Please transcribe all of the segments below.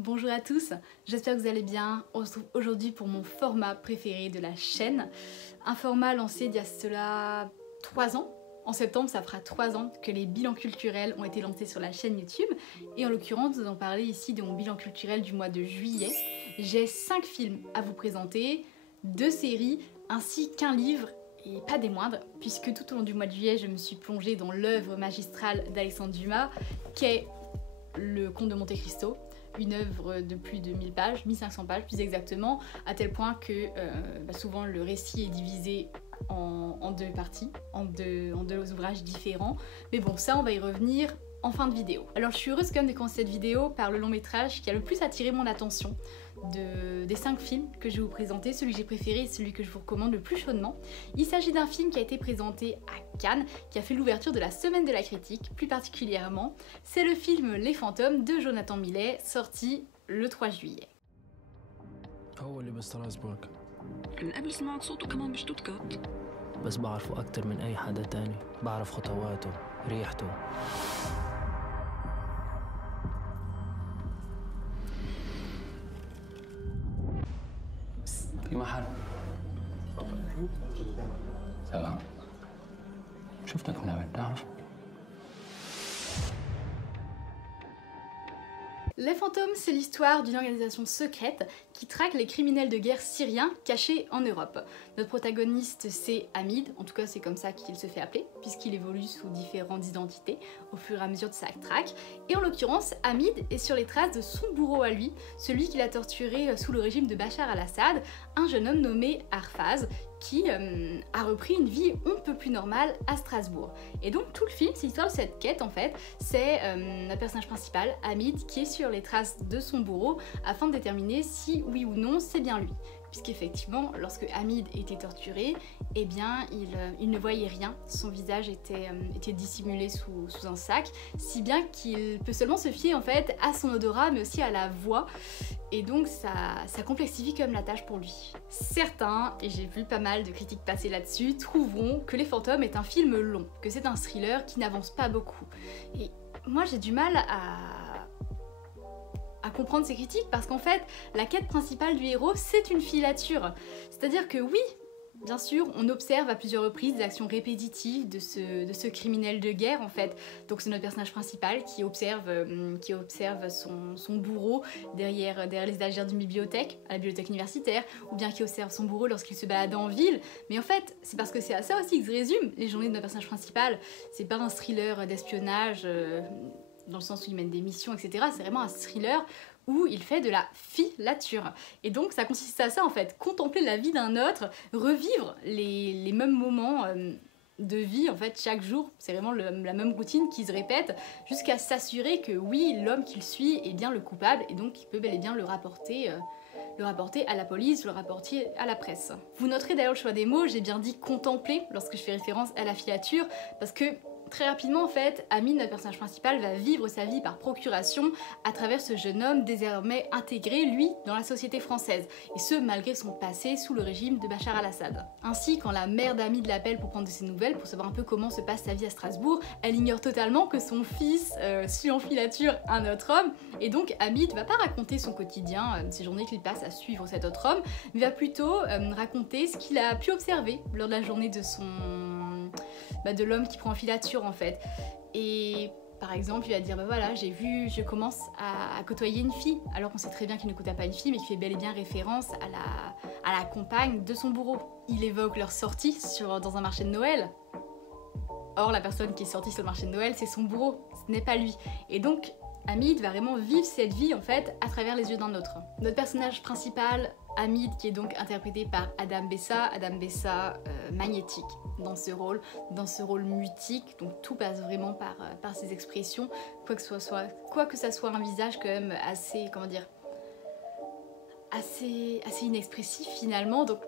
Bonjour à tous, j'espère que vous allez bien. On se retrouve aujourd'hui pour mon format préféré de la chaîne. Un format lancé il y a cela 3 ans. En septembre, ça fera 3 ans que les bilans culturels ont été lancés sur la chaîne YouTube. Et en l'occurrence, nous allons parler ici de mon bilan culturel du mois de juillet. J'ai 5 films à vous présenter, 2 séries ainsi qu'un livre. Et pas des moindres, puisque tout au long du mois de juillet, je me suis plongée dans l'œuvre magistrale d'Alexandre Dumas, qu'est Le Comte de Monte Cristo, une œuvre de plus de 1000 pages, 1500 pages plus exactement, à tel point que souvent le récit est divisé en 2 parties, en deux ouvrages différents. Mais bon, ça on va y revenir en fin de vidéo. Alors je suis heureuse quand même de commencer cette vidéo par le long métrage qui a le plus attiré mon attention des 5 films que je vais vous présenter, celui que j'ai préféré et celui que je vous recommande le plus chaudement. Il s'agit d'un film qui a été présenté à Cannes, qui a fait l'ouverture de la Semaine de la critique, plus particulièrement. C'est le film Les Fantômes de Jonathan Millet, sorti le 3 juillet. هو اللي بستراسبورغ من قبل سمعت صوته كمان بشتوتغارت بس بعرفه أكتر من أي حدا تاني بعرف خطواته ريحته في محل سلام شفتك من قبل تعرف Les Fantômes, c'est l'histoire d'une organisation secrète qui traque les criminels de guerre syriens cachés en Europe. Notre protagoniste, c'est Hamid, en tout cas c'est comme ça qu'il se fait appeler, puisqu'il évolue sous différentes identités au fur et à mesure de sa traque. Et en l'occurrence, Hamid est sur les traces de son bourreau à lui, celui qu'il a torturé sous le régime de Bachar al-Assad, un jeune homme nommé Arfaz, qui a repris une vie on ne peut plus normale à Strasbourg. Et donc tout le film, c'est l'histoire de cette quête en fait, c'est notre personnage principal, Hamid, qui est sur les traces de son bourreau afin de déterminer si oui ou non c'est bien lui. Puisqu'effectivement, lorsque Hamid était torturé, eh bien, il ne voyait rien. Son visage était dissimulé sous un sac, si bien qu'il peut seulement se fier en fait à son odorat, mais aussi à la voix. Et donc, ça complexifie quand même la tâche pour lui. Certains, et j'ai vu pas mal de critiques passer là-dessus, trouveront que Les Fantômes est un film long, que c'est un thriller qui n'avance pas beaucoup. Et moi, j'ai du mal à comprendre ces critiques parce qu'en fait la quête principale du héros c'est une filature, c'est-à-dire que oui, bien sûr, on observe à plusieurs reprises des actions répétitives de ce criminel de guerre en fait. Donc c'est notre personnage principal qui observe son bourreau derrière les étagères d'une bibliothèque, à la bibliothèque universitaire, ou bien qui observe son bourreau lorsqu'il se balade en ville. Mais en fait, c'est parce que c'est à ça aussi que se résument les journées de notre personnage principal. C'est pas un thriller d'espionnage dans le sens où il mène des missions, etc. C'est vraiment un thriller où il fait de la filature. Et donc ça consiste à ça en fait, contempler la vie d'un autre, revivre les mêmes moments de vie en fait chaque jour. C'est vraiment la même routine qui se répète jusqu'à s'assurer que oui, l'homme qu'il suit est bien le coupable et donc il peut bel et bien le rapporter à la police, le rapporter à la presse. Vous noterez d'ailleurs le choix des mots, j'ai bien dit contempler lorsque je fais référence à la filature parce que très rapidement en fait, Hamid, notre personnage principal, va vivre sa vie par procuration à travers ce jeune homme désormais intégré, lui, dans la société française, et ce malgré son passé sous le régime de Bachar al-Assad. Ainsi, quand la mère d'Hamid l'appelle pour prendre de ses nouvelles, pour savoir un peu comment se passe sa vie à Strasbourg, elle ignore totalement que son fils suit en filature un autre homme, et donc Hamid va pas raconter son quotidien, ces journées qu'il passe à suivre cet autre homme, mais va plutôt raconter ce qu'il a pu observer lors de la journée de l'homme qui prend en filature en fait. Et par exemple, il va dire bah voilà, je commence à côtoyer une fille, alors qu'on sait très bien qu'il ne côtoie pas une fille, mais qu'il fait bel et bien référence à la compagne de son bourreau. Il évoque leur sortie dans un marché de Noël. Or, la personne qui est sortie sur le marché de Noël, c'est son bourreau, ce n'est pas lui. Et donc, Hamid va vraiment vivre cette vie en fait à travers les yeux d'un autre. Notre personnage principal, Hamid, qui est donc interprété par Adam Bessa magnétique dans ce rôle mutique, donc tout passe vraiment par ses expressions, quoi que ça soit un visage quand même assez, comment dire, assez inexpressif finalement, donc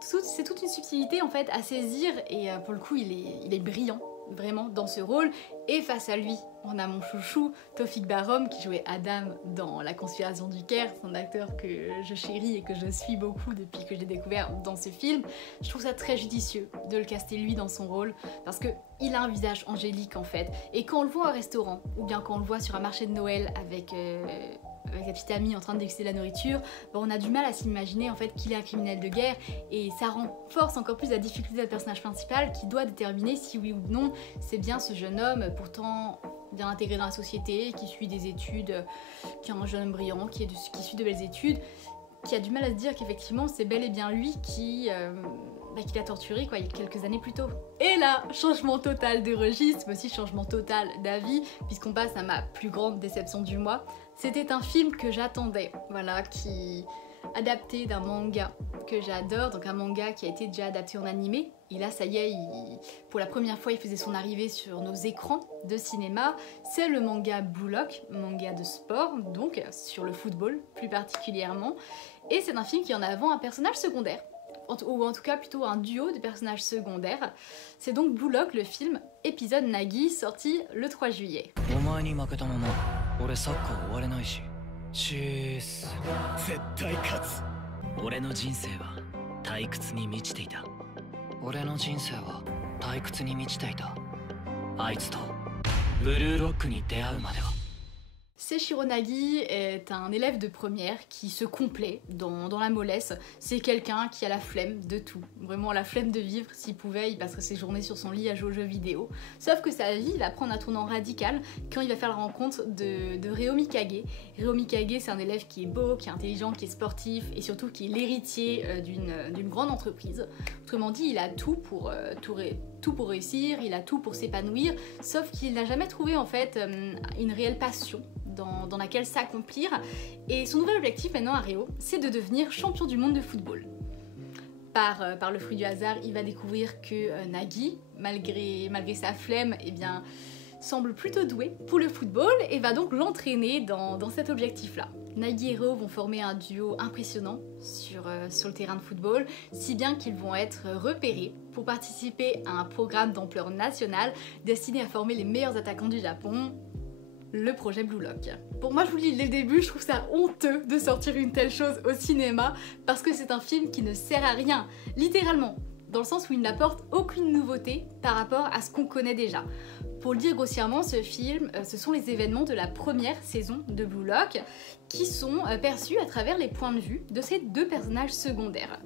c'est toute une subtilité en fait à saisir et pour le coup il est brillant vraiment dans ce rôle. Et face à lui, on a mon chouchou Tawfik Barom qui jouait Adam dans La Conspiration du Caire, c'est un acteur que je chéris et que je suis beaucoup depuis que j'ai découvert dans ce film. Je trouve ça très judicieux de le caster lui dans son rôle parce que il a un visage angélique en fait, et quand on le voit au restaurant ou bien quand on le voit sur un marché de Noël avec sa petite amie en train de déguster de la nourriture, on a du mal à s'imaginer en fait qu'il est un criminel de guerre, et ça renforce encore plus la difficulté du personnage principal qui doit déterminer si oui ou non c'est bien ce jeune homme pourtant bien intégré dans la société, qui suit des études, qui est un jeune homme brillant, qui suit de belles études, qui a du mal à se dire qu'effectivement c'est bel et bien lui qui l'a torturé il y a quelques années plus tôt. Et là, changement total de registre, mais aussi changement total d'avis, puisqu'on passe à ma plus grande déception du mois. C'était un film que j'attendais, voilà, qui adapté d'un manga que j'adore, donc un manga qui a été déjà adapté en animé. Et là, ça y est, pour la première fois, il faisait son arrivée sur nos écrans de cinéma. C'est le manga Blue Lock, manga de sport, donc sur le football plus particulièrement. Et c'est un film qui en avant un personnage secondaire, ou en tout cas plutôt un duo de personnages secondaires. C'est donc Blue Lock, le film épisode Nagi, sorti le 3 juillet. Seishiro Nagi est un élève de première qui se complaît dans la mollesse. C'est quelqu'un qui a la flemme de tout, vraiment la flemme de vivre. S'il pouvait, il passerait ses journées sur son lit à jouer aux jeux vidéo. Sauf que sa vie va prendre un tournant radical quand il va faire la rencontre de Ryo Mikage. Ryo Mikage, c'est un élève qui est beau, qui est intelligent, qui est sportif et surtout qui est l'héritier d'une grande entreprise. Autrement dit, il a tout pour réussir, il a tout pour s'épanouir, sauf qu'il n'a jamais trouvé en fait une réelle passion dans laquelle s'accomplir. Et son nouvel objectif maintenant à Ryo, c'est de devenir champion du monde de football. Par le fruit du hasard, il va découvrir que Nagi, malgré sa flemme, eh bien, semble plutôt doué pour le football et va donc l'entraîner dans cet objectif-là. Nagi et Ryo vont former un duo impressionnant sur le terrain de football, si bien qu'ils vont être repérés pour participer à un programme d'ampleur nationale destiné à former les meilleurs attaquants du Japon, le projet Blue Lock. Pour moi, je vous le dis dès le début, je trouve ça honteux de sortir une telle chose au cinéma parce que c'est un film qui ne sert à rien, littéralement, dans le sens où il n'apporte aucune nouveauté par rapport à ce qu'on connaît déjà. Pour le dire grossièrement, ce film, ce sont les événements de la première saison de Blue Lock qui sont perçus à travers les points de vue de ces deux personnages secondaires.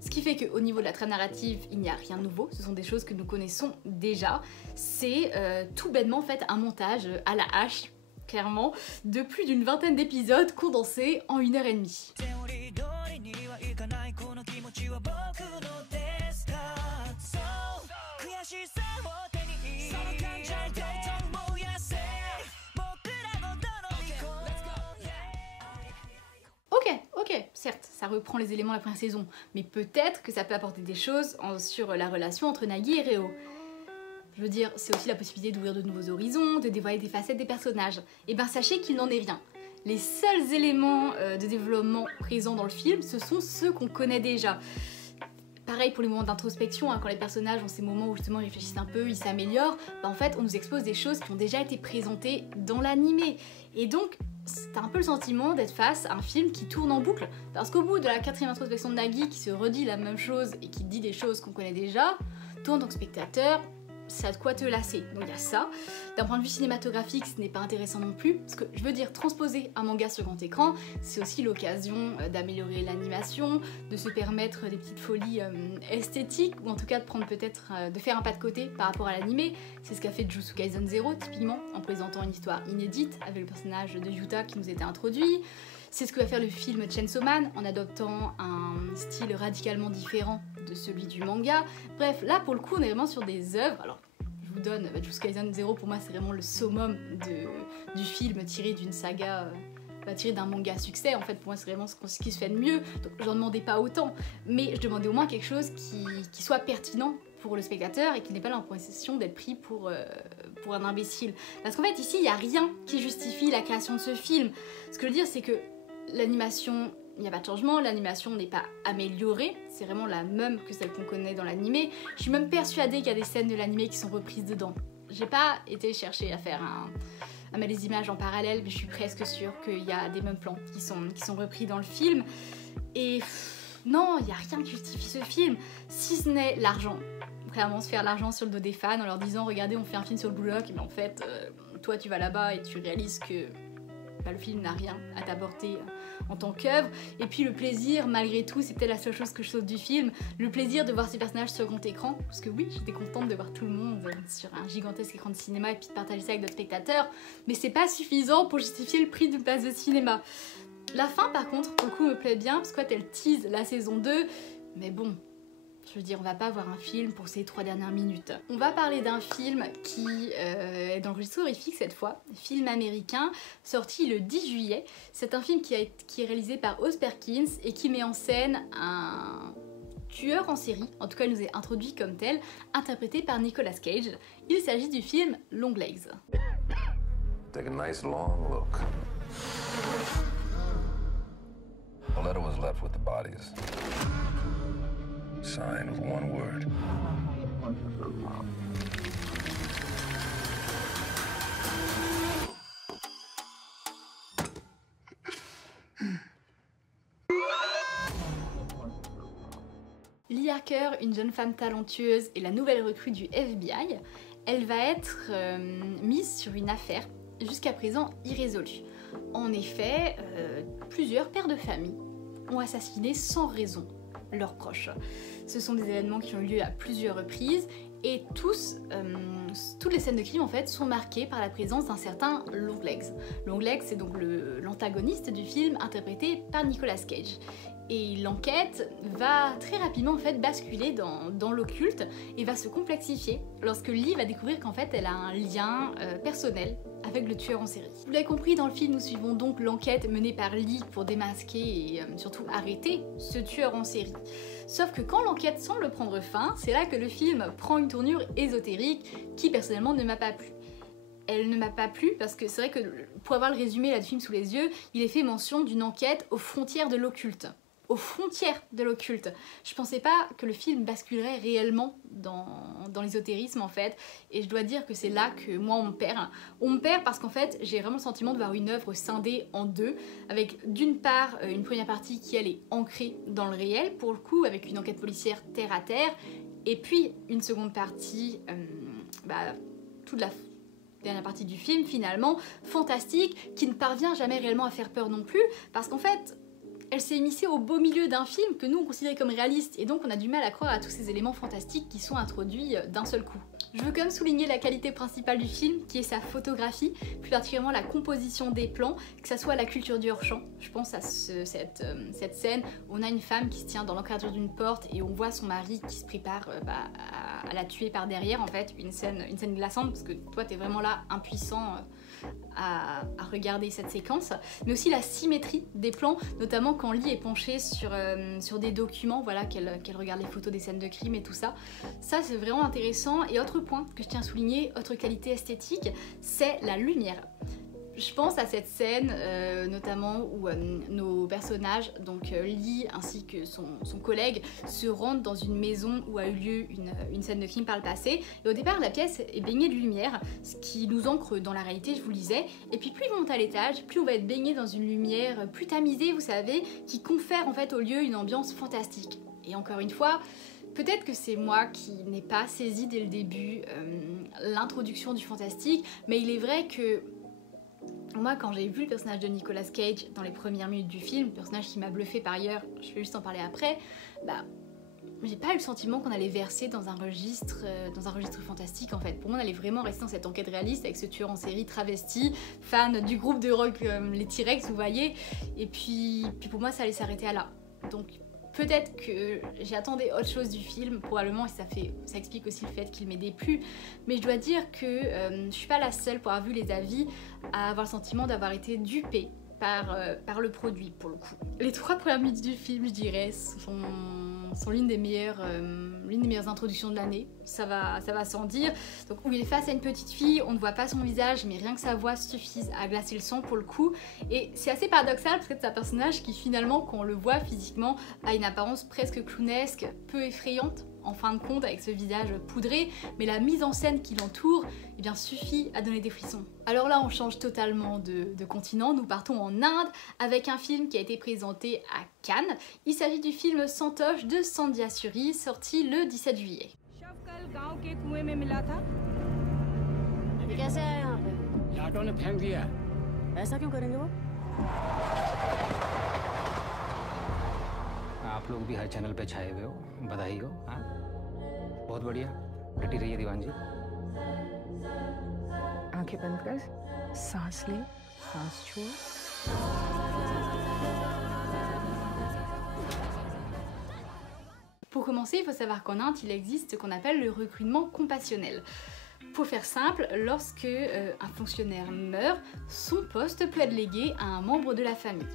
Ce qui fait qu'au niveau de la trame narrative, il n'y a rien de nouveau, ce sont des choses que nous connaissons déjà. C'est tout bêtement en fait un montage à la hache, clairement, de plus d'une vingtaine d'épisodes condensés en 1h30. Ok, certes, ça reprend les éléments de la première saison, mais peut-être que ça peut apporter des choses sur la relation entre Nagi et Ryo. Je veux dire, c'est aussi la possibilité d'ouvrir de nouveaux horizons, de dévoiler des facettes des personnages. Et ben sachez qu'il n'en est rien. Les seuls éléments de développement présents dans le film, ce sont ceux qu'on connaît déjà. Pareil pour les moments d'introspection, quand les personnages ont ces moments où justement ils réfléchissent un peu, ils s'améliorent, en fait on nous expose des choses qui ont déjà été présentées dans l'animé. Et donc, t'as un peu le sentiment d'être face à un film qui tourne en boucle. Parce qu'au bout de la 4e introspection de Nagi qui se redit la même chose et qui dit des choses qu'on connaît déjà, toi en tant que spectateur, ça a de quoi te lasser. Donc il y a ça. D'un point de vue cinématographique, ce n'est pas intéressant non plus, parce que je veux dire, transposer un manga sur grand écran, c'est aussi l'occasion d'améliorer l'animation, de se permettre des petites folies esthétiques, ou en tout cas de prendre peut-être, de faire un pas de côté par rapport à l'animé. C'est ce qu'a fait Jujutsu Kaisen 0, typiquement, en présentant une histoire inédite avec le personnage de Yuta qui nous était introduit. C'est ce que va faire le film Chainsaw Man en adoptant un style radicalement différent de celui du manga. Bref, là pour le coup on est vraiment sur des œuvres. Alors je vous donne Jujutsu Kaisen 0, pour moi c'est vraiment le summum du film tiré d'une saga, tiré d'un manga à succès. En fait pour moi c'est vraiment ce qui se fait de mieux. Donc j'en demandais pas autant, mais je demandais au moins quelque chose qui soit pertinent pour le spectateur et qui n'ait pas l'impression d'être pris pour un imbécile. Parce qu'en fait ici il n'y a rien qui justifie la création de ce film. Ce que je veux dire c'est que l'animation, il n'y a pas de changement, l'animation n'est pas améliorée, c'est vraiment la même que celle qu'on connaît dans l'animé. Je suis même persuadée qu'il y a des scènes de l'animé qui sont reprises dedans. J'ai pas été chercher à faire à mettre les images en parallèle, mais je suis presque sûre qu'il y a des mêmes plans qui sont repris dans le film. Et non, il n'y a rien qui justifie ce film, si ce n'est l'argent. Vraiment se faire l'argent sur le dos des fans en leur disant regardez on fait un film sur le Blue Lock, mais en fait toi tu vas là-bas et tu réalises que le film n'a rien à t'apporter en tant qu'œuvre. Et puis le plaisir, malgré tout, c'est peut-être la seule chose que je saute du film, le plaisir de voir ces personnages sur grand écran, parce que oui, j'étais contente de voir tout le monde sur un gigantesque écran de cinéma et puis de partager ça avec d'autres spectateurs, mais c'est pas suffisant pour justifier le prix d'une place de cinéma. La fin, par contre, pour le coup, me plaît bien, parce qu'elle tease la saison 2, mais bon, je veux dire, on va pas voir un film pour ces 3 dernières minutes. On va parler d'un film qui est dans le registre horrifique cette fois, film américain, sorti le 10 juillet. C'est un film qui est réalisé par Oz Perkins et qui met en scène un tueur en série, en tout cas il nous est introduit comme tel, interprété par Nicolas Cage. Il s'agit du film Longlegs. Take a nice long look. The letter was left with the bodies. Signed with one word. Lee Harker, une jeune femme talentueuse et la nouvelle recrue du FBI, elle va être mise sur une affaire jusqu'à présent irrésolue. En effet, plusieurs pères de famille ont assassiné sans raison leurs proches. Ce sont des événements qui ont eu lieu à plusieurs reprises et toutes les scènes de crime en fait sont marquées par la présence d'un certain Longlegs. Longlegs, c'est donc l'antagoniste du film interprété par Nicolas Cage. Et l'enquête va très rapidement en fait basculer dans l'occulte et va se complexifier lorsque Lee va découvrir qu'en fait elle a un lien personnel avec le tueur en série. Vous l'avez compris, dans le film nous suivons donc l'enquête menée par Lee pour démasquer et surtout arrêter ce tueur en série. Sauf que quand l'enquête semble prendre fin, c'est là que le film prend une tournure ésotérique qui personnellement ne m'a pas plu. Elle ne m'a pas plu parce que c'est vrai que pour avoir le résumé là, du film sous les yeux, il est fait mention d'une enquête aux frontières de l'occulte. Aux frontières de l'occulte. Je pensais pas que le film basculerait réellement dans l'ésotérisme en fait, et je dois dire que c'est là que moi on me perd. On me perd parce qu'en fait j'ai vraiment le sentiment de voir une œuvre scindée en deux, avec d'une part une première partie qui elle est ancrée dans le réel, pour le coup avec une enquête policière terre à terre, et puis une seconde partie, toute la dernière partie du film finalement, fantastique, qui ne parvient jamais réellement à faire peur non plus, parce qu'en fait elle s'est émissée au beau milieu d'un film que nous on considérait comme réaliste, et donc on a du mal à croire à tous ces éléments fantastiques qui sont introduits d'un seul coup. Je veux quand même souligner la qualité principale du film, qui est sa photographie, plus particulièrement la composition des plans, que ça soit la culture du hors-champ. Je pense à cette scène où on a une femme qui se tient dans l'encadrure d'une porte et on voit son mari qui se prépare à la tuer par derrière en fait, une scène glaçante parce que toi t'es vraiment là impuissant à regarder cette séquence, mais aussi la symétrie des plans, notamment quand Lee est penchée sur des documents, voilà, qu'elle regarde les photos des scènes de crime et tout ça. Ça c'est vraiment intéressant. Et autre point que je tiens à souligner, autre qualité esthétique, c'est la lumière. Je pense à cette scène notamment où nos personnages, donc Lee ainsi que son collègue, se rendent dans une maison où a eu lieu une scène de crime par le passé. Et au départ, la pièce est baignée de lumière, ce qui nous ancre dans la réalité, je vous le disais. Et puis plus on monte à l'étage, plus on va être baigné dans une lumière plus tamisée, vous savez, qui confère en fait au lieu une ambiance fantastique. Et encore une fois, peut-être que c'est moi qui n'ai pas saisi dès le début l'introduction du fantastique, mais il est vrai que moi, quand j'ai vu le personnage de Nicolas Cage dans les premières minutes du film, personnage qui m'a bluffé par ailleurs, je vais juste en parler après, j'ai pas eu le sentiment qu'on allait verser dans un registre fantastique en fait. Pour moi, on allait vraiment rester dans cette enquête réaliste avec ce tueur en série travesti, fan du groupe de rock les T-Rex, vous voyez. Et puis pour moi, ça allait s'arrêter à là. Donc peut-être que j'attendais autre chose du film, probablement, et ça explique aussi le fait qu'il m'ait déplu, mais je dois dire que je suis pas la seule pour avoir vu les avis à avoir le sentiment d'avoir été dupée par le produit pour le coup. Les 3 premières minutes du film, je dirais, sont l'une des meilleures introductions de l'année, ça va sans dire. Donc où il est face à une petite fille, on ne voit pas son visage, mais rien que sa voix suffit à glacer le sang pour le coup. Et c'est assez paradoxal parce que c'est un personnage qui finalement, quand on le voit physiquement, a une apparence presque clownesque, peu effrayante en fin de compte avec ce visage poudré, mais la mise en scène qui l'entoure eh bien, suffit à donner des frissons. Alors là on change totalement de continent, nous partons en Inde avec un film qui a été présenté à Cannes. Il s'agit du film Santosh de Sandhya Suri, sorti le 17 juillet. ऐसा क्यों करेंगे वो? आप लोग भी हर चैनल पे छाए हुए हो, बधाई हो। हाँ, बहुत बढ़िया, डटी रहिए दीवान जी। आंखें बंद कर, सांस ले, सांस छोड़। Pour commencer, il faut savoir qu'en Inde, il existe ce qu'on appelle le recrutement compassionnel. Pour faire simple, lorsque un fonctionnaire meurt, son poste peut être légué à un membre de la famille.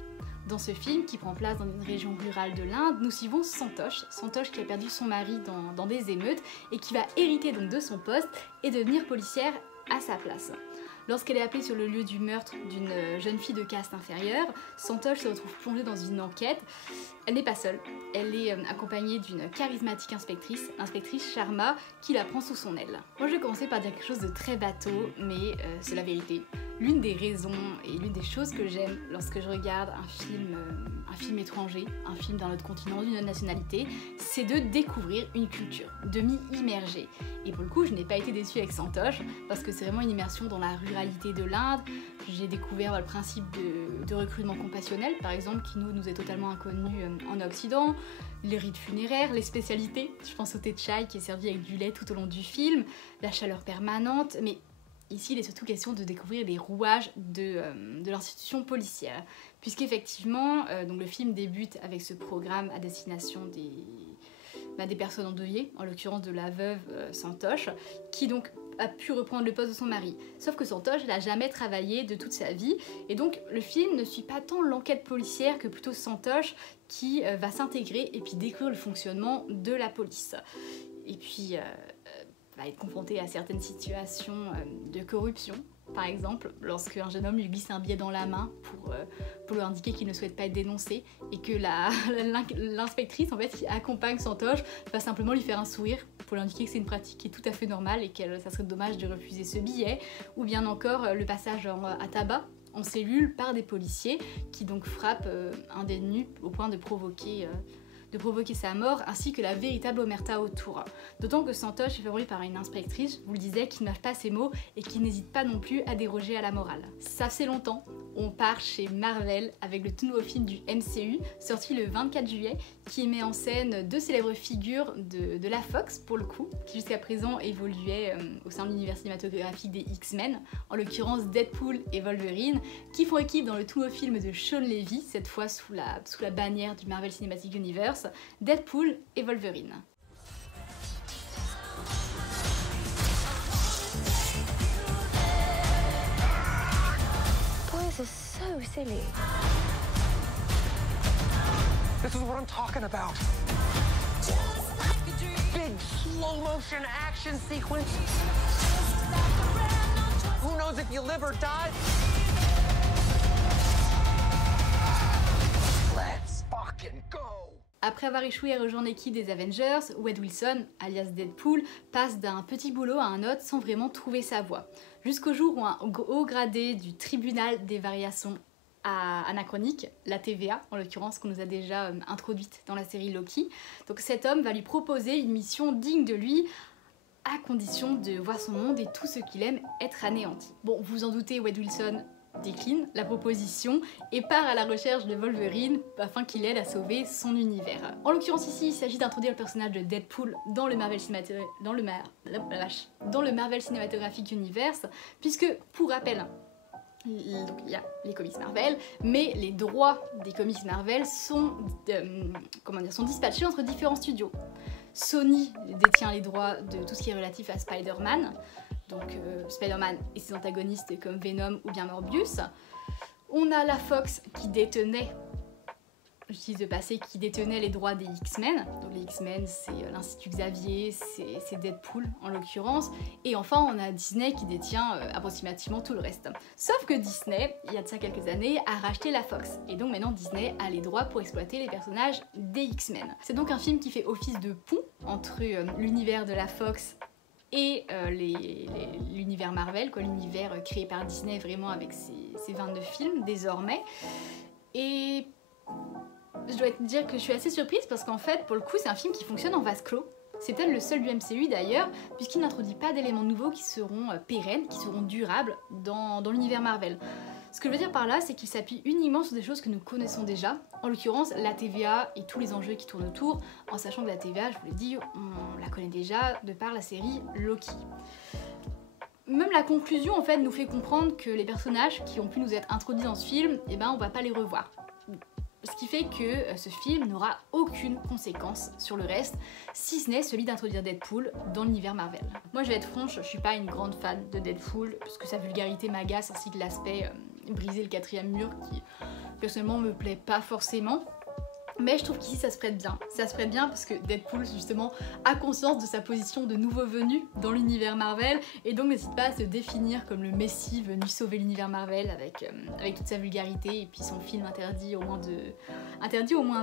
Dans ce film, qui prend place dans une région rurale de l'Inde, nous suivons Santosh qui a perdu son mari dans des émeutes et qui va hériter donc de son poste et devenir policière à sa place. Lorsqu'elle est appelée sur le lieu du meurtre d'une jeune fille de caste inférieure, Santosh se retrouve plongée dans une enquête. Elle n'est pas seule, elle est accompagnée d'une charismatique l'inspectrice Sharma, qui la prend sous son aile. Moi je vais commencer par dire quelque chose de très bateau, mais c'est la vérité. L'une des raisons et l'une des choses que j'aime lorsque je regarde un film étranger, un film d'un autre continent, d'une autre nationalité, c'est de découvrir une culture, de m'y immerger. Et pour le coup, je n'ai pas été déçue avec Santosh, parce que c'est vraiment une immersion dans la ruralité de l'Inde. J'ai découvert le principe de recrutement compassionnel, par exemple, qui nous est totalement inconnu en Occident, les rites funéraires, les spécialités, je pense au thé de chai qui est servi avec du lait tout au long du film, la chaleur permanente, mais ici il est surtout question de découvrir les rouages de l'institution policière, puisqu'effectivement donc le film débute avec ce programme à destination des personnes endeuillées, en l'occurrence de la veuve Santosh, qui donc a pu reprendre le poste de son mari. Sauf que Santosh n'a jamais travaillé de toute sa vie, et donc le film ne suit pas tant l'enquête policière que plutôt Santosh qui va s'intégrer et puis découvrir le fonctionnement de la police. Et puis va être confronté à certaines situations de corruption. Par exemple, lorsque un jeune homme lui glisse un billet dans la main pour lui indiquer qu'il ne souhaite pas être dénoncé et que l'inspectrice en fait, qui accompagne Santosh va simplement lui faire un sourire pour lui indiquer que c'est une pratique qui est tout à fait normale et que ça serait dommage de refuser ce billet, ou bien encore le passage à tabac en cellule par des policiers qui donc frappent un détenu au point de provoquer sa mort, ainsi que la véritable omerta autour. D'autant que Santosh est favori par une inspectrice, je vous le disais, qui ne mâche pas ses mots et qui n'hésite pas non plus à déroger à la morale. Ça fait longtemps, on part chez Marvel avec le tout nouveau film du MCU, sorti le 24 juillet, qui met en scène deux célèbres figures de la Fox, pour le coup, qui jusqu'à présent évoluaient au sein de l'univers cinématographique des X-Men, en l'occurrence Deadpool et Wolverine, qui font équipe dans le tout nouveau film de Sean Levy, cette fois sous la bannière du Marvel Cinematic Universe, Deadpool et Wolverine. Boys are so silly. This is what I'm talking about. Big slow motion action sequence. Who knows if you live or die? Let's fucking go. Après avoir échoué à rejoindre l'équipe des Avengers, Wade Wilson, alias Deadpool, passe d'un petit boulot à un autre sans vraiment trouver sa voie. Jusqu'au jour où un haut gradé du tribunal des variations anachroniques, la TVA en l'occurrence, qu'on nous a déjà introduite dans la série Loki, donc cet homme va lui proposer une mission digne de lui, à condition de voir son monde et tout ce qu'il aime être anéanti. Bon, vous en doutez, Wade Wilson décline la proposition et part à la recherche de Wolverine afin qu'il aide à sauver son univers. En l'occurrence ici, il s'agit d'introduire le personnage de Deadpool dans le Marvel Cinematographic Universe, puisque, pour rappel, donc il y a les comics Marvel, mais les droits des comics Marvel sont dispatchés entre différents studios. Sony détient les droits de tout ce qui est relatif à Spider-Man, donc Spider-Man et ses antagonistes comme Venom ou bien Morbius. On a la Fox qui détenait, j'utilise le passé, qui détenait les droits des X-Men. Donc les X-Men, c'est l'Institut Xavier, c'est Deadpool en l'occurrence. Et enfin, on a Disney qui détient approximativement tout le reste. Sauf que Disney, il y a de ça quelques années, a racheté la Fox. Et donc maintenant, Disney a les droits pour exploiter les personnages des X-Men. C'est donc un film qui fait office de pont entre l'univers de la Fox et l'univers Marvel, l'univers créé par Disney vraiment avec ses 22 films désormais. Et je dois te dire que je suis assez surprise parce qu'en fait, pour le coup, c'est un film qui fonctionne en vase clos. C'est peut-être le seul du MCU d'ailleurs, puisqu'il n'introduit pas d'éléments nouveaux qui seront pérennes, qui seront durables dans l'univers Marvel. Ce que je veux dire par là, c'est qu'il s'appuie uniquement sur des choses que nous connaissons déjà, en l'occurrence la TVA et tous les enjeux qui tournent autour, en sachant que la TVA, je vous l'ai dit, on la connaît déjà de par la série Loki. Même la conclusion en fait nous fait comprendre que les personnages qui ont pu nous être introduits dans ce film, eh ben on va pas les revoir. Ce qui fait que ce film n'aura aucune conséquence sur le reste, si ce n'est celui d'introduire Deadpool dans l'univers Marvel. Moi je vais être franche, je suis pas une grande fan de Deadpool, parce que sa vulgarité m'agace ainsi que l'aspect briser le quatrième mur qui personnellement me plaît pas forcément. Mais je trouve qu'ici ça se prête bien. Ça se prête bien parce que Deadpool justement a conscience de sa position de nouveau venu dans l'univers Marvel et donc n'hésite pas à se définir comme le messie venu sauver l'univers Marvel avec toute sa vulgarité et puis son film interdit au moins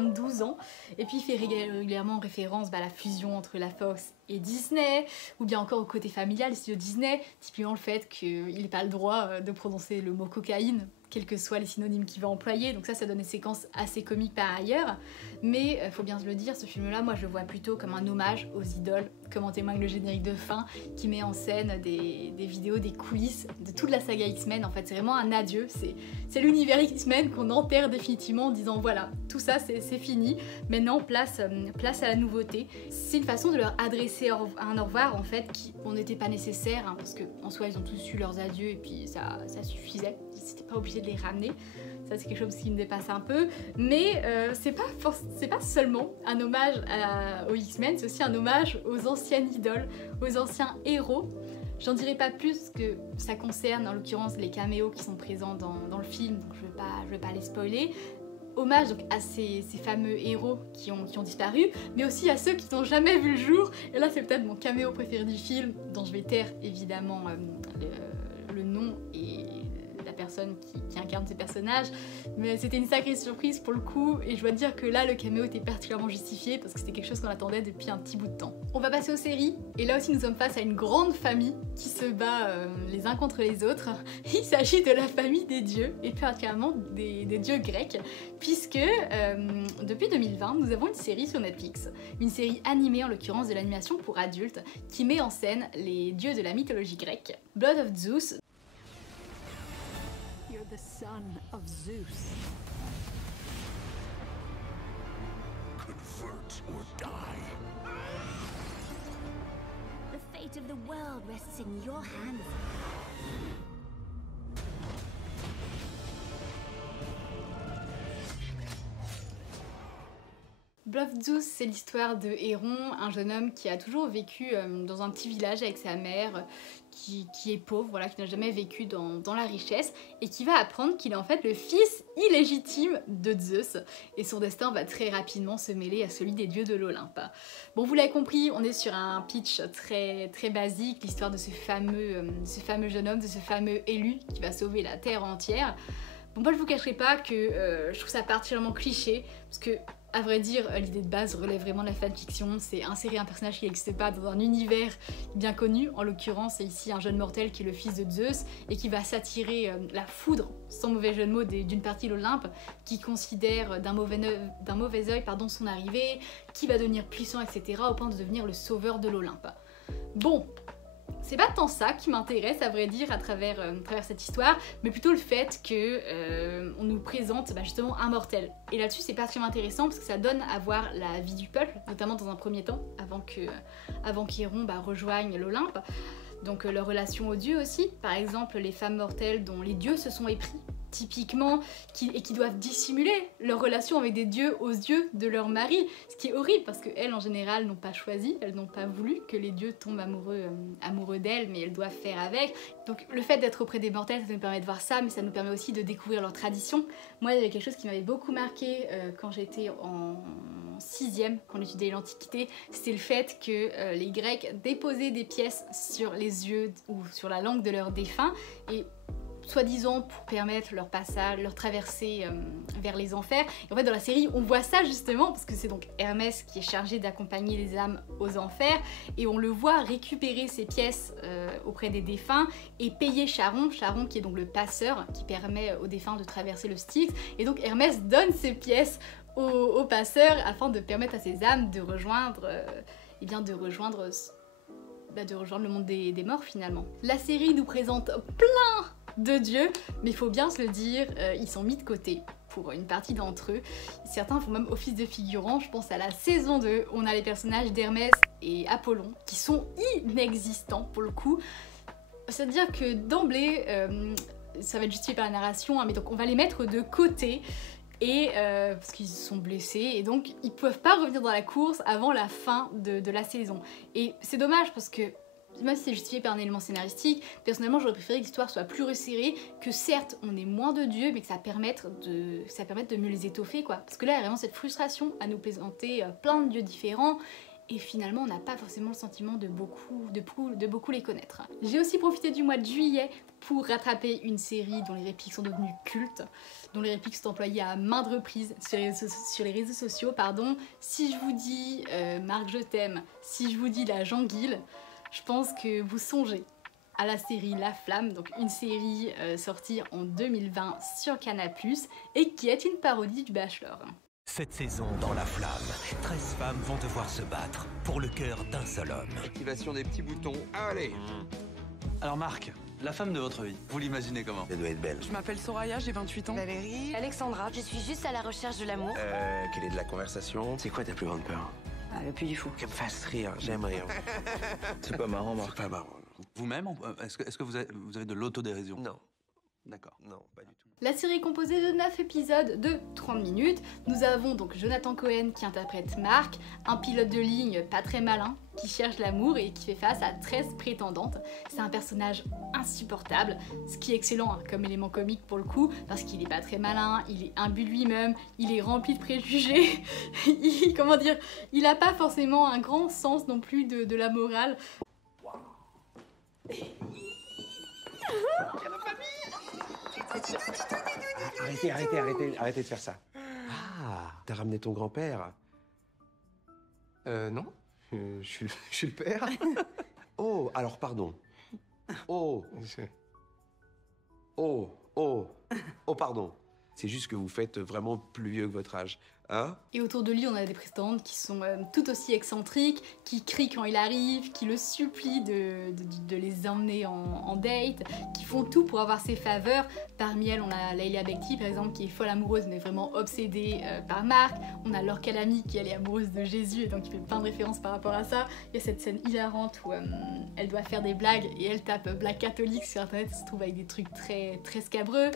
de 12 ans. Et puis il fait régulièrement référence à la fusion entre la Fox et Disney, ou bien encore au côté familial du studio Disney, typiquement le fait qu'il n'ait pas le droit de prononcer le mot cocaïne, quels que soient les synonymes qu'il va employer, donc ça donne des séquences assez comiques par ailleurs, mais faut bien se le dire, ce film-là, moi je le vois plutôt comme un hommage aux idoles, comme en témoigne le générique de fin, qui met en scène des vidéos, des coulisses de toute la saga X-Men. En fait, c'est vraiment un adieu, c'est l'univers X-Men qu'on enterre définitivement en disant voilà, tout ça c'est fini, maintenant place à la nouveauté. C'est une façon de leur adresser un au revoir en fait, qui n'était pas nécessaire, hein, parce qu'en soi ils ont tous eu leurs adieux et puis ça suffisait, c'était pas obligé de les ramener. Ça c'est quelque chose qui me dépasse un peu, mais c'est pas seulement un hommage aux X-Men, c'est aussi un hommage aux anciennes idoles, aux anciens héros. J'en dirai pas plus que ça concerne en l'occurrence les caméos qui sont présents dans le film, donc je vais pas les spoiler. Hommage donc à ces fameux héros qui ont disparu, mais aussi à ceux qui n'ont jamais vu le jour. Et là c'est peut-être mon caméo préféré du film, dont je vais taire évidemment le nom et la personne qui incarne ces personnages, mais c'était une sacrée surprise pour le coup, et je dois dire que là le caméo était particulièrement justifié parce que c'était quelque chose qu'on attendait depuis un petit bout de temps. On va passer aux séries, et là aussi nous sommes face à une grande famille qui se bat les uns contre les autres. Il s'agit de la famille des dieux, et particulièrement des dieux grecs, puisque depuis 2020 nous avons une série sur Netflix, une série animée en l'occurrence de l'animation pour adultes, qui met en scène les dieux de la mythologie grecque. Blood of Zeus. You're the son of Zeus. Convert or die. The fate of the world rests in your hands. Blood of Zeus, c'est l'histoire de Héron, un jeune homme qui a toujours vécu dans un petit village avec sa mère, qui est pauvre, voilà, qui n'a jamais vécu dans la richesse, et qui va apprendre qu'il est en fait le fils illégitime de Zeus, et son destin va très rapidement se mêler à celui des dieux de l'Olympe. Bon, vous l'avez compris, on est sur un pitch très basique, l'histoire de ce fameux jeune homme, de ce fameux élu qui va sauver la terre entière. Bon, moi je vous cacherai pas que je trouve ça particulièrement cliché, parce que à vrai dire, l'idée de base relève vraiment de la fanfiction, c'est insérer un personnage qui n'existe pas dans un univers bien connu, en l'occurrence c'est ici un jeune mortel qui est le fils de Zeus et qui va s'attirer la foudre, sans mauvais jeu de mots, d'une partie de l'Olympe, qui considère d'un mauvais œil son arrivée, qui va devenir puissant, etc., au point de devenir le sauveur de l'Olympe. Bon, c'est pas tant ça qui m'intéresse à vrai dire à travers cette histoire, mais plutôt le fait que on nous présente justement un mortel. Et là-dessus c'est particulièrement intéressant parce que ça donne à voir la vie du peuple, notamment dans un premier temps, avant qu'Héron rejoigne l'Olympe. Donc leur relation aux dieux aussi, par exemple les femmes mortelles dont les dieux se sont épris, typiquement, et qui doivent dissimuler leur relation avec des dieux aux yeux de leur mari, ce qui est horrible parce qu'elles en général n'ont pas choisi, elles n'ont pas voulu que les dieux tombent amoureux d'elles, mais elles doivent faire avec. Donc le fait d'être auprès des mortels, ça nous permet de voir ça, mais ça nous permet aussi de découvrir leurs traditions. Moi il y avait quelque chose qui m'avait beaucoup marqué quand j'étais en 6e, quand j'étudiais l'Antiquité, c'était le fait que les Grecs déposaient des pièces sur les yeux ou sur la langue de leurs défunts, et soi-disant pour permettre leur passage, leur traversée vers les enfers. Et en fait dans la série on voit ça justement parce que c'est donc Hermès qui est chargé d'accompagner les âmes aux enfers, et on le voit récupérer ces pièces auprès des défunts et payer Charon qui est donc le passeur qui permet aux défunts de traverser le Styx, et donc Hermès donne ces pièces aux passeurs afin de permettre à ces âmes de rejoindre le monde des morts finalement. La série nous présente de Dieu, mais il faut bien se le dire, ils sont mis de côté pour une partie d'entre eux. Certains font même office de figurants. Je pense à la saison 2, on a les personnages d'Hermès et Apollon qui sont inexistants pour le coup. C'est-à-dire que d'emblée, ça va être justifié par la narration, hein, mais donc on va les mettre de côté et parce qu'ils sont blessés et donc ils peuvent pas revenir dans la course avant la fin de la saison. Et c'est dommage parce que même si c'est justifié par un élément scénaristique, personnellement j'aurais préféré que l'histoire soit plus resserrée, que certes on ait moins de dieux, mais que ça permette de mieux les étoffer quoi. Parce que là il y a vraiment cette frustration à nous présenter plein de dieux différents, et finalement on n'a pas forcément le sentiment de beaucoup les connaître. J'ai aussi profité du mois de juillet pour rattraper une série dont les répliques sont devenues cultes, dont les répliques sont employées à maintes reprises sur les réseaux sociaux. Si je vous dis Marc je t'aime, si je vous dis la Jean-Guil, je pense que vous songez à la série La Flamme, donc une série sortie en 2020 sur Canal+, et qui est une parodie du Bachelor. Cette saison, dans La Flamme, 13 femmes vont devoir se battre pour le cœur d'un seul homme. Activation des petits boutons, allez. Alors Marc, la femme de votre vie, vous l'imaginez comment? Elle doit être belle. Je m'appelle Soraya, j'ai 28 ans. Valérie. Alexandra. Je suis juste à la recherche de l'amour. Quelle est de la conversation? C'est quoi ta plus grande peur? Le Puy du Fou. Qu'elle me fasse rire, j'aime rire. C'est pas marrant, Marc. C'est pas marrant. Vous-même, est-ce que vous avez de l'autodérision? Non. D'accord. Non, pas du tout. La série est composée de 9 épisodes de 30 minutes. Nous avons donc Jonathan Cohen qui interprète Marc, un pilote de ligne pas très malin qui cherche l'amour et qui fait face à 13 prétendantes. C'est un personnage insupportable, ce qui est excellent hein, comme élément comique pour le coup, parce qu'il est pas très malin, il est imbu de lui-même, il est rempli de préjugés, il a pas forcément un grand sens non plus de la morale. Arrêtez de faire ça. Ah, t'as ramené ton grand-père? Non. Je suis le père. Oh, alors pardon. Oh, pardon. C'est juste que vous faites vraiment plus vieux que votre âge. Hein? Et autour de lui, on a des prétendantes qui sont tout aussi excentriques, qui crient quand il arrive, qui le supplient de les emmener en date, qui font tout pour avoir ses faveurs. Parmi elles, on a Laila Bekti, par exemple, qui est folle amoureuse, mais vraiment obsédée par Marc. On a Laure Calamy, qui elle est amoureuse de Jésus, et donc il fait plein de références par rapport à ça. Il y a cette scène hilarante où elle doit faire des blagues, et elle tape blague catholique sur internet, elle se trouve avec des trucs très, très scabreux.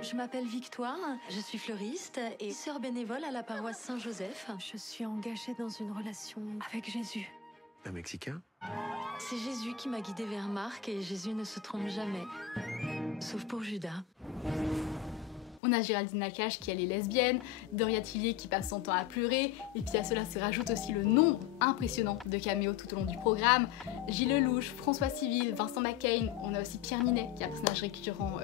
Je m'appelle Victoire, je suis fleuriste et sœur bénévole à la paroisse Saint-Joseph. Je suis engagée dans une relation avec Jésus. Un Mexicain? C'est Jésus qui m'a guidée vers Marc et Jésus ne se trompe jamais. Sauf pour Judas. On a Géraldine Nakache qui elle est lesbienne, Doria Tillier qui passe son temps à pleurer, et puis à cela se rajoute aussi le nombre impressionnant de caméos tout au long du programme. Gilles Lelouch, François Civil, Vincent McCain, on a aussi Pierre Ninet qui est un personnage récurrent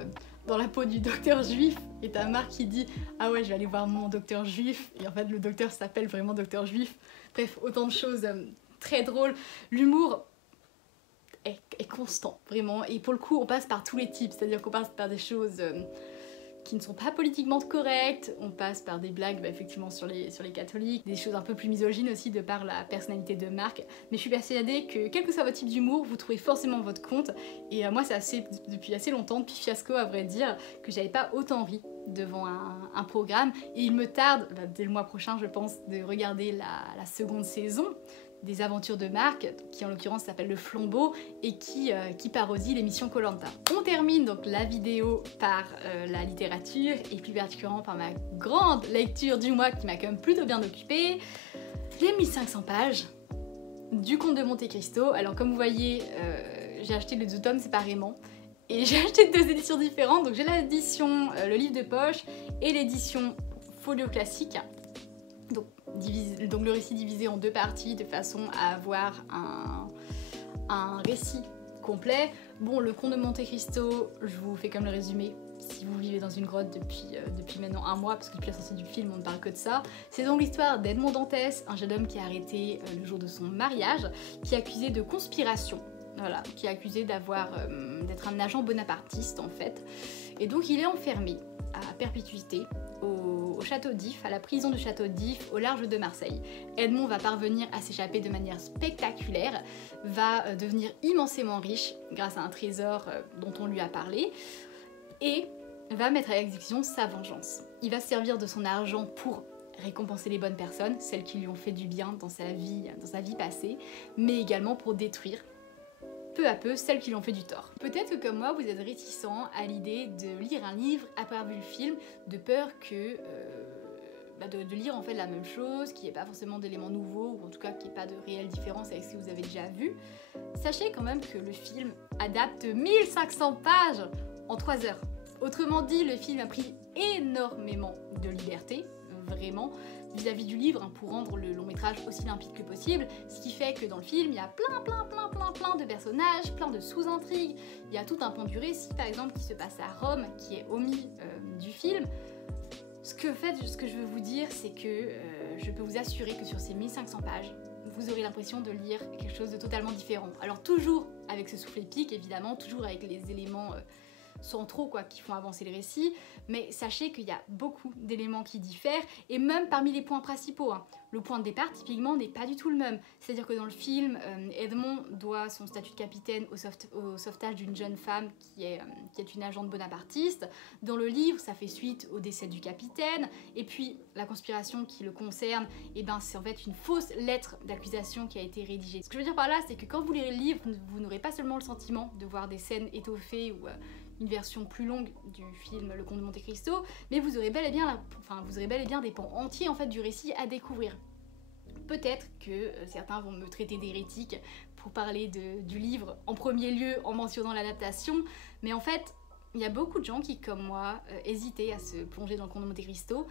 dans la peau du docteur juif, et t'as Marc qui dit « Ah ouais, je vais aller voir mon docteur juif », et en fait le docteur s'appelle vraiment docteur juif. Bref, autant de choses très drôles. L'humour est constant, vraiment, et pour le coup on passe par tous les types, c'est-à-dire qu'on passe par des choses qui ne sont pas politiquement correctes, on passe par des blagues effectivement sur les catholiques, des choses un peu plus misogynes aussi de par la personnalité de Marc, mais je suis persuadée que quel que soit votre type d'humour, vous trouvez forcément votre compte, et moi c'est depuis assez longtemps, depuis Fiasco à vrai dire, que j'avais pas autant ri devant un programme, et il me tarde, dès le mois prochain je pense, de regarder la seconde saison des aventures de Marc, qui en l'occurrence s'appelle Le Flambeau et qui parodie l'émission Koh-Lanta. On termine donc la vidéo par la littérature et plus particulièrement par ma grande lecture du mois qui m'a quand même plutôt bien occupée, les 1500 pages du Comte de Monte Cristo. Alors comme vous voyez, j'ai acheté les 2 tomes séparément et j'ai acheté 2 éditions différentes, donc j'ai l'édition le livre de poche et l'édition folio classique. Donc le récit divisé en 2 parties de façon à avoir un récit complet. Bon, le Comte de Monte Cristo, je vous fais comme le résumé si vous vivez dans une grotte depuis maintenant 1 mois, parce que depuis la sortie du film on ne parle que de ça. C'est donc l'histoire d'Edmond Dantès, un jeune homme qui est arrêté le jour de son mariage, qui est accusé de conspiration, voilà, qui est accusé d'être un agent bonapartiste en fait, et donc il est enfermé à perpétuité au château d'If, à la prison du château d'If, au large de Marseille. Edmond va parvenir à s'échapper de manière spectaculaire, va devenir immensément riche grâce à un trésor dont on lui a parlé, et va mettre à exécution sa vengeance. Il va se servir de son argent pour récompenser les bonnes personnes, celles qui lui ont fait du bien dans sa vie passée, mais également pour détruire peu à peu celles qui lui ont fait du tort. Peut-être que comme moi, vous êtes réticent à l'idée de lire un livre après avoir vu le film, de peur que de lire en fait la même chose, qu'il n'y ait pas forcément d'éléments nouveaux, ou en tout cas qu'il n'y ait pas de réelle différence avec ce que vous avez déjà vu. Sachez quand même que le film adapte 1500 pages en 3 heures. Autrement dit, le film a pris énormément de liberté, vraiment, vis-à-vis du livre, pour rendre le long métrage aussi limpide que possible, ce qui fait que dans le film, il y a plein de personnages, plein de sous-intrigues, il y a tout un pan du récit, par exemple, qui se passe à Rome, qui est omis du film. Ce que je veux vous dire, c'est que je peux vous assurer que sur ces 1500 pages, vous aurez l'impression de lire quelque chose de totalement différent. Alors toujours avec ce souffle épique, évidemment, toujours avec les éléments centraux qui font avancer le récit, mais sachez qu'il y a beaucoup d'éléments qui diffèrent, et même parmi les points principaux. Le point de départ, typiquement, n'est pas du tout le même. C'est-à-dire que dans le film, Edmond doit son statut de capitaine au sauvetage d'une jeune femme qui est une agente bonapartiste. Dans le livre, ça fait suite au décès du capitaine, et puis la conspiration qui le concerne, c'est en fait une fausse lettre d'accusation qui a été rédigée. Ce que je veux dire par là, c'est que quand vous lirez le livre, vous n'aurez pas seulement le sentiment de voir des scènes étoffées ou une version plus longue du film Le Comte de Monte Cristo, mais vous aurez bel et bien des pans entiers en fait du récit à découvrir. Peut-être que certains vont me traiter d'hérétique pour parler du livre en premier lieu en mentionnant l'adaptation, mais en fait il y a beaucoup de gens qui, comme moi, hésitaient à se plonger dans Le Comte de Monte Cristo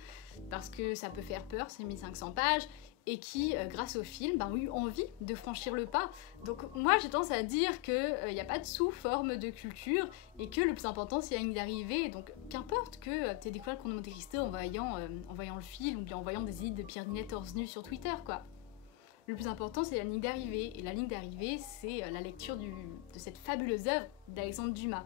parce que ça peut faire peur, c'est 1500 pages, et qui, grâce au film, ont eu envie de franchir le pas. Donc moi j'ai tendance à dire qu'il n'y a pas de sous-forme de culture et que le plus important c'est la ligne d'arrivée. Donc qu'importe que tu aies découvert Le Comte de Monte Cristo en voyant le film ou bien en voyant des idées de Pierre Ninet torse nu sur Twitter, quoi. Le plus important c'est la ligne d'arrivée, et la ligne d'arrivée c'est la lecture de cette fabuleuse œuvre d'Alexandre Dumas.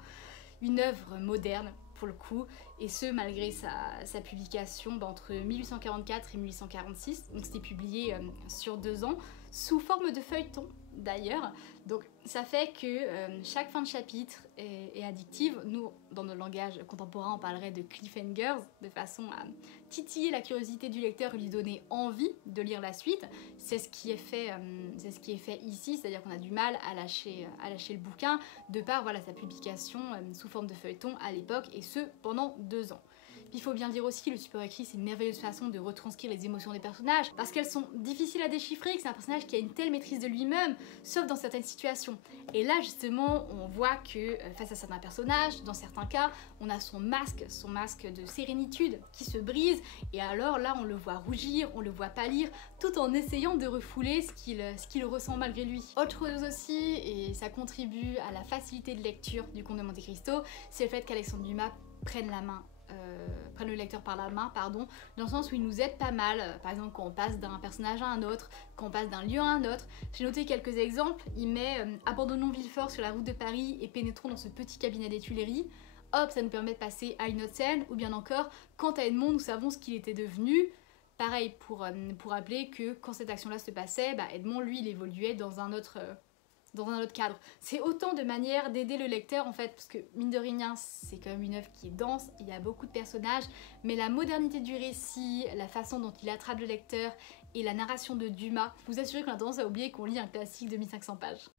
Une œuvre moderne pour le coup, et ce malgré sa publication entre 1844 et 1846, donc c'était publié sur 2 ans, sous forme de feuilleton d'ailleurs. Donc ça fait que chaque fin de chapitre est addictive. Nous, dans notre langage contemporain, on parlerait de cliffhangers, de façon à titiller la curiosité du lecteur et lui donner envie de lire la suite. C'est ce qui est fait ici, c'est-à-dire qu'on a du mal à lâcher le bouquin, de par sa publication sous forme de feuilleton à l'époque, et ce pendant 2 ans. Puis il faut bien dire aussi, le support écrit c'est une merveilleuse façon de retranscrire les émotions des personnages, parce qu'elles sont difficiles à déchiffrer, que c'est un personnage qui a une telle maîtrise de lui-même, sauf dans certaines situations. Et là justement, on voit que face à certains personnages, dans certains cas, on a son masque de sérénitude qui se brise, et alors là on le voit rougir, on le voit pâlir, tout en essayant de refouler ce qu'il ressent malgré lui. Autre chose aussi, et ça contribue à la facilité de lecture du Comte de Monte Cristo, c'est le fait qu'Alexandre Dumas prenne le lecteur par la main, dans le sens où il nous aide pas mal, par exemple quand on passe d'un personnage à un autre, quand on passe d'un lieu à un autre. J'ai noté quelques exemples. Il met abandonnons Villefort sur la route de Paris et pénétrons dans ce petit cabinet des Tuileries. Hop, ça nous permet de passer à une autre scène, ou bien encore, quant à Edmond, nous savons ce qu'il était devenu. Pareil, pour rappeler que quand cette action-là se passait, Edmond, lui, il évoluait dans un autre cadre. C'est autant de manières d'aider le lecteur en fait, parce que mine de rien c'est quand même une œuvre qui est dense, il y a beaucoup de personnages, mais la modernité du récit, la façon dont il attrape le lecteur et la narration de Dumas, vous assurez qu'on a tendance à oublier qu'on lit un classique de 1500 pages.